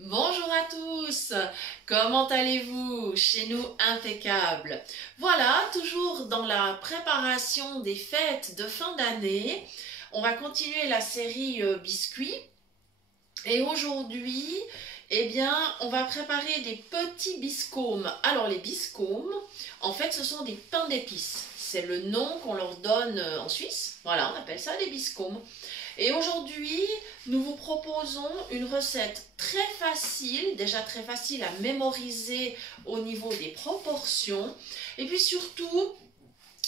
Bonjour à tous, comment allez-vous? Chez nous, impeccable. Voilà, toujours dans la préparation des fêtes de fin d'année, on va continuer la série biscuits. Et aujourd'hui, eh bien, on va préparer des petits biscombes. Alors les biscombes, en fait, ce sont des pains d'épices. C'est le nom qu'on leur donne en Suisse. Voilà, on appelle ça des biscombes. Et aujourd'hui, nous vous proposons une recette très facile, déjà très facile à mémoriser au niveau des proportions. Et puis surtout,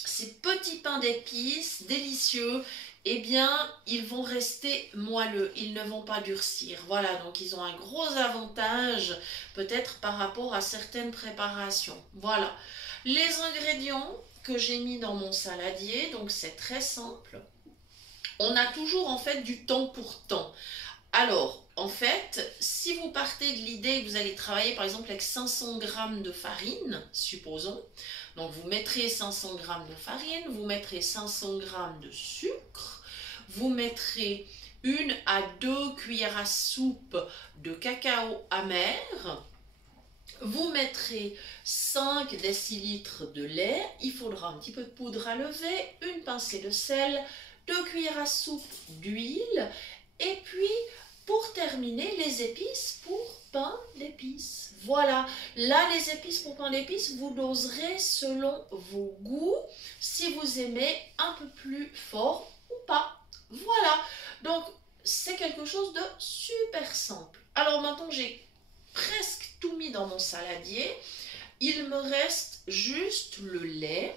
ces petits pains d'épices délicieux, eh bien, ils vont rester moelleux, ils ne vont pas durcir. Voilà, donc ils ont un gros avantage peut-être par rapport à certaines préparations. Voilà, les ingrédients que j'ai mis dans mon saladier, donc c'est très simple. On a toujours en fait du temps pour temps. Alors, en fait, si vous partez de l'idée que vous allez travailler par exemple avec 500 grammes de farine, supposons, donc vous mettrez 500 grammes de farine, vous mettrez 500 grammes de sucre, vous mettrez 1 à 2 cuillères à soupe de cacao amer, vous mettrez 5 décilitres de lait, il faudra un petit peu de poudre à lever, une pincée de sel, 2 cuillères à soupe d'huile, et puis pour terminer, les épices pour pain d'épices. Voilà, là les épices pour pain d'épices, vous doserez selon vos goûts, si vous aimez un peu plus fort ou pas. Voilà, donc c'est quelque chose de super simple. Alors maintenant j'ai presque tout mis dans mon saladier, il me reste juste le lait.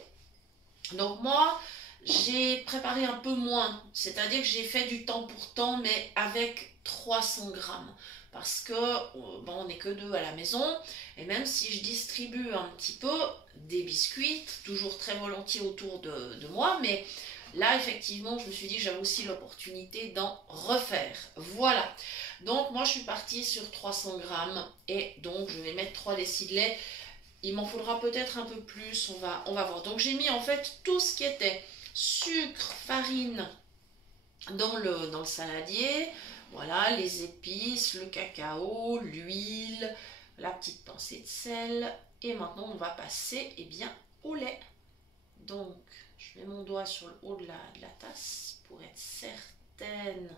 Donc moi, j'ai préparé un peu moins, c'est-à-dire que j'ai fait du temps pour temps, mais avec 300 grammes. Parce que, bon, on n'est que deux à la maison, et même si je distribue un petit peu des biscuits, toujours très volontiers autour de moi, mais là, effectivement, je me suis dit que j'avais aussi l'opportunité d'en refaire. Voilà. Donc, moi, je suis partie sur 300 grammes, et donc, je vais mettre 3 décis de lait. Il m'en faudra peut-être un peu plus, on va voir. Donc j'ai mis en fait tout ce qui était sucre, farine dans le saladier. Voilà, les épices, le cacao, l'huile, la petite pincée de sel. Et maintenant on va passer bien, au lait. Donc je mets mon doigt sur le haut de la tasse pour être certaine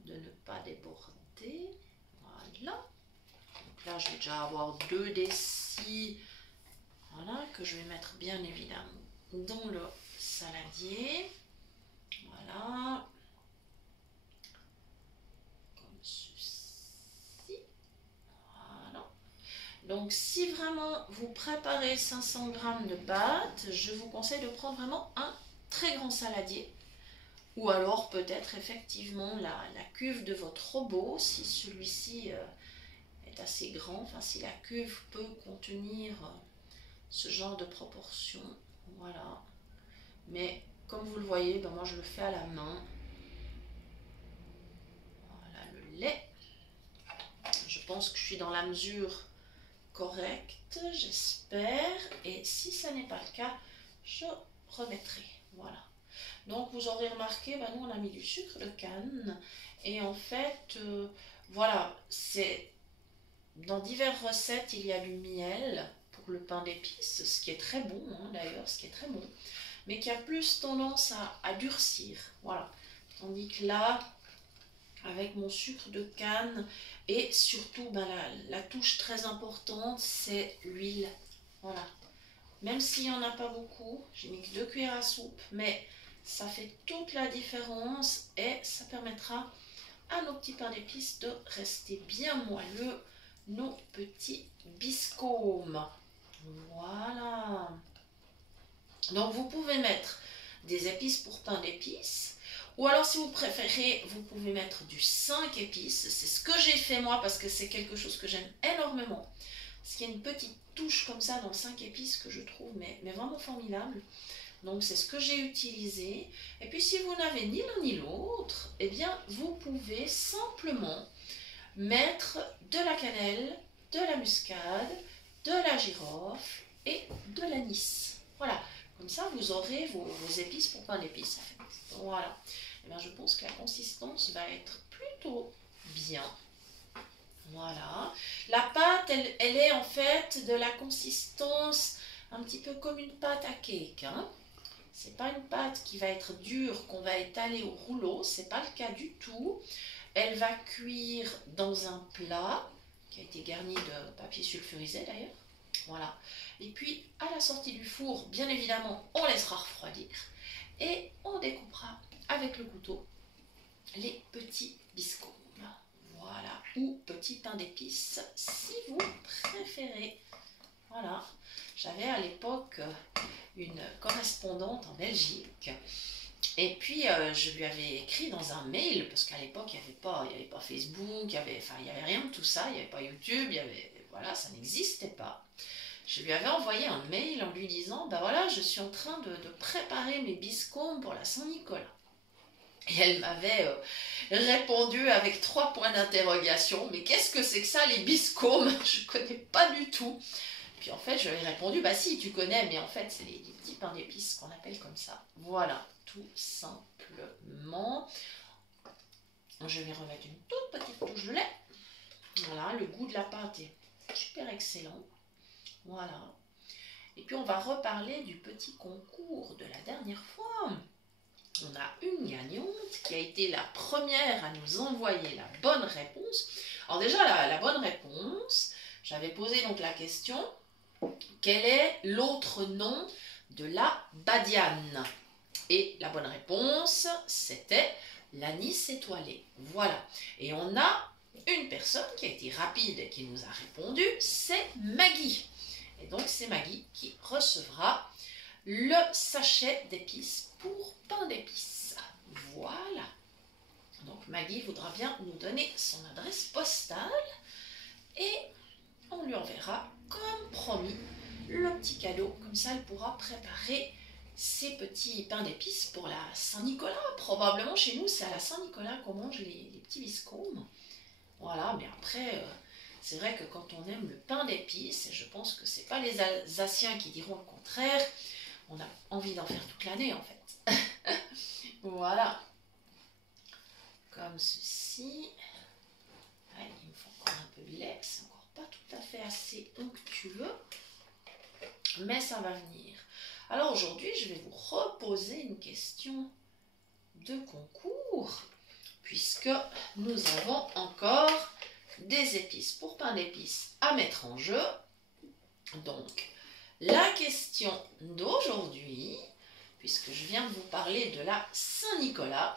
de ne pas déborder. Voilà. Donc là, je vais déjà avoir 2 décis, voilà, que je vais mettre bien évidemment dans le saladier. Voilà. Comme ceci. Voilà. Donc, si vraiment vous préparez 500 grammes de pâte, je vous conseille de prendre vraiment un très grand saladier. Ou alors peut-être effectivement la cuve de votre robot, si celui-ci est assez grand, enfin si la cuve peut contenir ce genre de proportion. Voilà. Mais comme vous le voyez, ben moi je le fais à la main. Voilà le lait. Je pense que je suis dans la mesure correcte, j'espère. Et si ça n'est pas le cas, je remettrai. Voilà. Donc vous aurez remarqué, ben nous on a mis du sucre de canne. Et en fait, voilà, c'est dans diverses recettes, il y a du miel pour le pain d'épices, ce qui est très bon d'ailleurs, ce qui est très bon, mais qui a plus tendance à durcir. Voilà. Tandis que là, avec mon sucre de canne, et surtout ben, la touche très importante, c'est l'huile. Voilà. Même s'il n'y en a pas beaucoup, j'ai mis que 2 cuillères à soupe, mais ça fait toute la différence et ça permettra à nos petits pains d'épices de rester bien moelleux, nos petits biscombes. Voilà. Donc vous pouvez mettre des épices pour pain d'épices, ou alors si vous préférez, vous pouvez mettre du 5 épices. C'est ce que j'ai fait moi parce que c'est quelque chose que j'aime énormément. Parce qu'il y a une petite touche comme ça dans 5 épices que je trouve mais vraiment formidable. Donc c'est ce que j'ai utilisé. Et puis si vous n'avez ni l'un ni l'autre, eh bien vous pouvez simplement mettre de la cannelle, de la muscade, de la girofle et de l'anis. Voilà, comme ça vous aurez vos épices pour pain d'épices. Voilà, et bien je pense que la consistance va être plutôt bien. Voilà, pâte, elle est en fait de la consistance un petit peu comme une pâte à cake. Hein. C'est pas une pâte qui va être dure, qu'on va étaler au rouleau, c'est pas le cas du tout. Elle va cuire dans un plat qui a été garni de papier sulfurisé d'ailleurs. Voilà. Et puis à la sortie du four, bien évidemment, on laissera refroidir et on découpera avec le couteau les petits biscombes. Voilà, ou petits pains d'épices si vous préférez. Voilà, j'avais à l'époque une correspondante en Belgique et puis je lui avais écrit dans un mail, parce qu'à l'époque il n'y avait pas Facebook, il y avait rien de tout ça, il n'y avait pas YouTube, voilà, ça n'existait pas. Je lui avais envoyé un mail en lui disant, ben voilà, je suis en train de préparer mes biscombes pour la Saint-Nicolas. Et elle m'avait répondu avec 3 points d'interrogation. Mais qu'est-ce que c'est que ça, les biscombes? Je ne connais pas du tout. Puis en fait, je lui ai répondu, bah si, tu connais, mais en fait, c'est les petits pains d'épices qu'on appelle comme ça. Voilà, tout simplement. Je vais remettre une toute petite touche de lait. Voilà, le goût de la pâte est super excellent. Voilà. Et puis, on va reparler du petit concours de la dernière fois. On a une gagnante qui a été la première à nous envoyer la bonne réponse. Alors déjà, la bonne réponse, j'avais posé donc la question, quel est l'autre nom de la badiane? Et la bonne réponse, c'était l'anis étoilé. Voilà. Et on a une personne qui a été rapide et qui nous a répondu, c'est Maggie. Et donc c'est Maggie qui recevra le sachet d'épices pour pain d'épices. Voilà. Donc Maggie voudra bien nous donner son adresse postale et on lui enverra, comme promis, le petit cadeau. Comme ça, elle pourra préparer ses petits pains d'épices pour la Saint-Nicolas. Probablement chez nous, c'est à la Saint-Nicolas qu'on mange les petits biscombes. Voilà, mais après, c'est vrai que quand on aime le pain d'épices, et je pense que c'est pas les Alsaciens qui diront le contraire, on a envie d'en faire toute l'année en fait. Voilà. Comme ceci. Ouais, il me faut encore un peu de lait, c'est encore pas tout à fait assez onctueux, mais ça va venir. Alors aujourd'hui, je vais vous reposer une question de concours, puisque nous avons encore des épices pour pain d'épices à mettre en jeu. Donc, la question d'aujourd'hui, puisque je viens de vous parler de la Saint-Nicolas,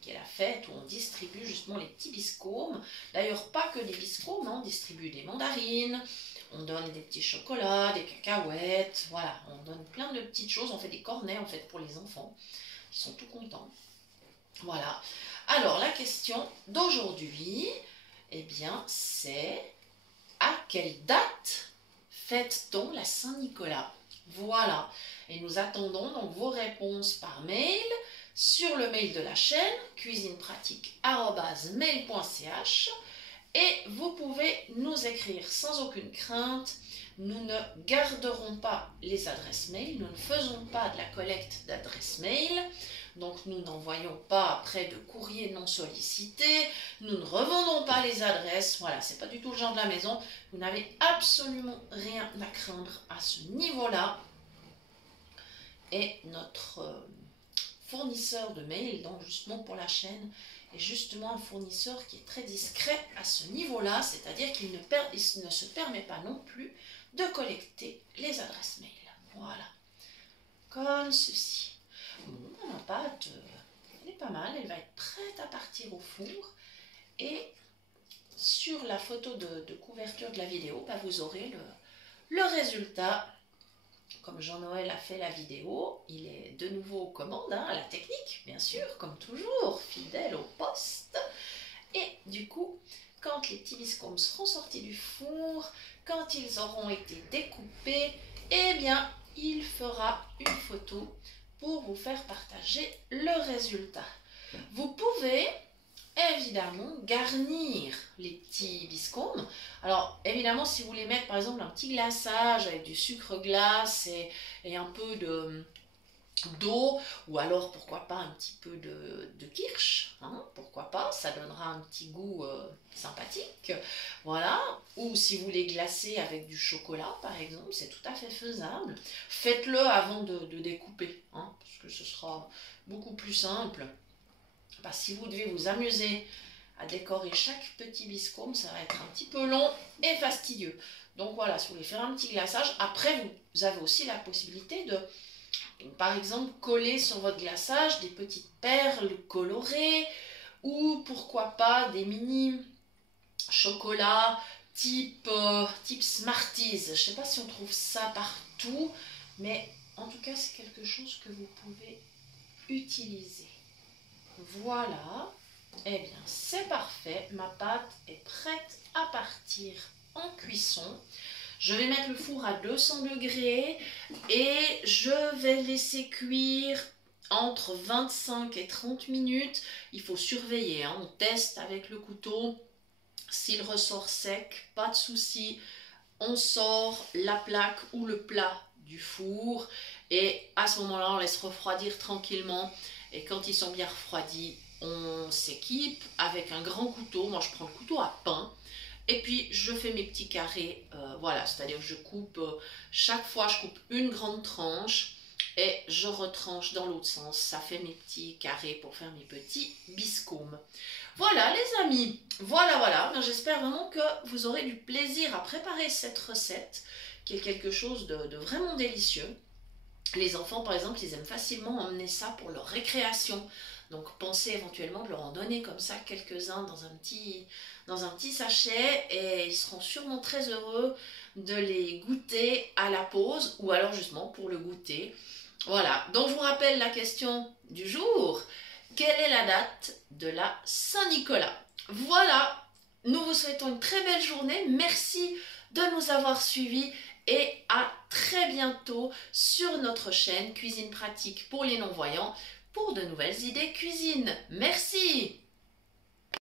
qui est la fête où on distribue justement les petits biscombes. D'ailleurs, pas que des biscombes, on distribue des mandarines, on donne des petits chocolats, des cacahuètes, voilà, on donne plein de petites choses, on fait des cornets en fait pour les enfants, ils sont tout contents. Voilà. Alors, la question d'aujourd'hui, eh bien, c'est à quelle date fête-t-on la Saint-Nicolas? Voilà. Et nous attendons donc vos réponses par mail sur le mail de la chaîne cuisinepratique@mail.ch et vous pouvez nous écrire sans aucune crainte. Nous ne garderons pas les adresses mail, nous ne faisons pas de la collecte d'adresses mail. Donc nous n'envoyons pas après de courrier non sollicité, nous ne revendons pas les adresses, voilà, c'est pas du tout le genre de la maison, vous n'avez absolument rien à craindre à ce niveau-là. Et notre fournisseur de mail, donc justement pour la chaîne, est justement un fournisseur qui est très discret à ce niveau-là, c'est-à-dire qu'il ne se permet pas non plus de collecter les adresses mail. Voilà, comme ceci. Bon, ma pâte, elle est pas mal, elle va être prête à partir au four. Et sur la photo de couverture de la vidéo, bah, vous aurez le résultat. Comme Jean-Noël a fait la vidéo, il est de nouveau aux commandes, à la technique, bien sûr, comme toujours, fidèle au poste. Et du coup, quand les petits biscombes seront sortis du four, quand ils auront été découpés, eh bien, il fera une photo pour vous faire partager le résultat. Vous pouvez évidemment garnir les petits biscombes. Alors évidemment, si vous voulez mettre par exemple un petit glaçage avec du sucre glace et un peu d'eau, ou alors pourquoi pas un petit peu de kirsch, hein, pourquoi pas, ça donnera un petit goût sympathique, voilà, ou si vous voulez glacer avec du chocolat par exemple, c'est tout à fait faisable, faites-le avant de découper, hein, parce que ce sera beaucoup plus simple, parce que si vous devez vous amuser à décorer chaque petit biscombe, ça va être un petit peu long et fastidieux, donc voilà, si vous voulez faire un petit glaçage, après vous avez aussi la possibilité de par exemple, coller sur votre glaçage des petites perles colorées ou pourquoi pas des mini chocolats type Smarties. Je ne sais pas si on trouve ça partout, mais en tout cas, c'est quelque chose que vous pouvez utiliser. Voilà. Eh bien, c'est parfait. Ma pâte est prête à partir en cuisson. Je vais mettre le four à 200 degrés et je vais laisser cuire entre 25 et 30 minutes. Il faut surveiller, hein. On teste avec le couteau. S'il ressort sec, pas de souci. On sort la plaque ou le plat du four et à ce moment-là, on laisse refroidir tranquillement. Et quand ils sont bien refroidis, on s'équipe avec un grand couteau. Moi, je prends le couteau à pain. Et puis je fais mes petits carrés, voilà, c'est-à-dire que je coupe, chaque fois je coupe une grande tranche et je retranche dans l'autre sens. Ça fait mes petits carrés pour faire mes petits biscombes. Voilà les amis, voilà. J'espère vraiment que vous aurez du plaisir à préparer cette recette, qui est quelque chose de vraiment délicieux. Les enfants, par exemple, ils aiment facilement emmener ça pour leur récréation. Donc, pensez éventuellement de leur en donner comme ça quelques-uns dans un petit sachet et ils seront sûrement très heureux de les goûter à la pause ou alors justement pour le goûter. Voilà, donc je vous rappelle la question du jour. Quelle est la date de la Saint-Nicolas? Voilà, nous vous souhaitons une très belle journée. Merci de nous avoir suivis et à très bientôt sur notre chaîne Cuisine pratique pour les non-voyants pour de nouvelles idées cuisine. Merci!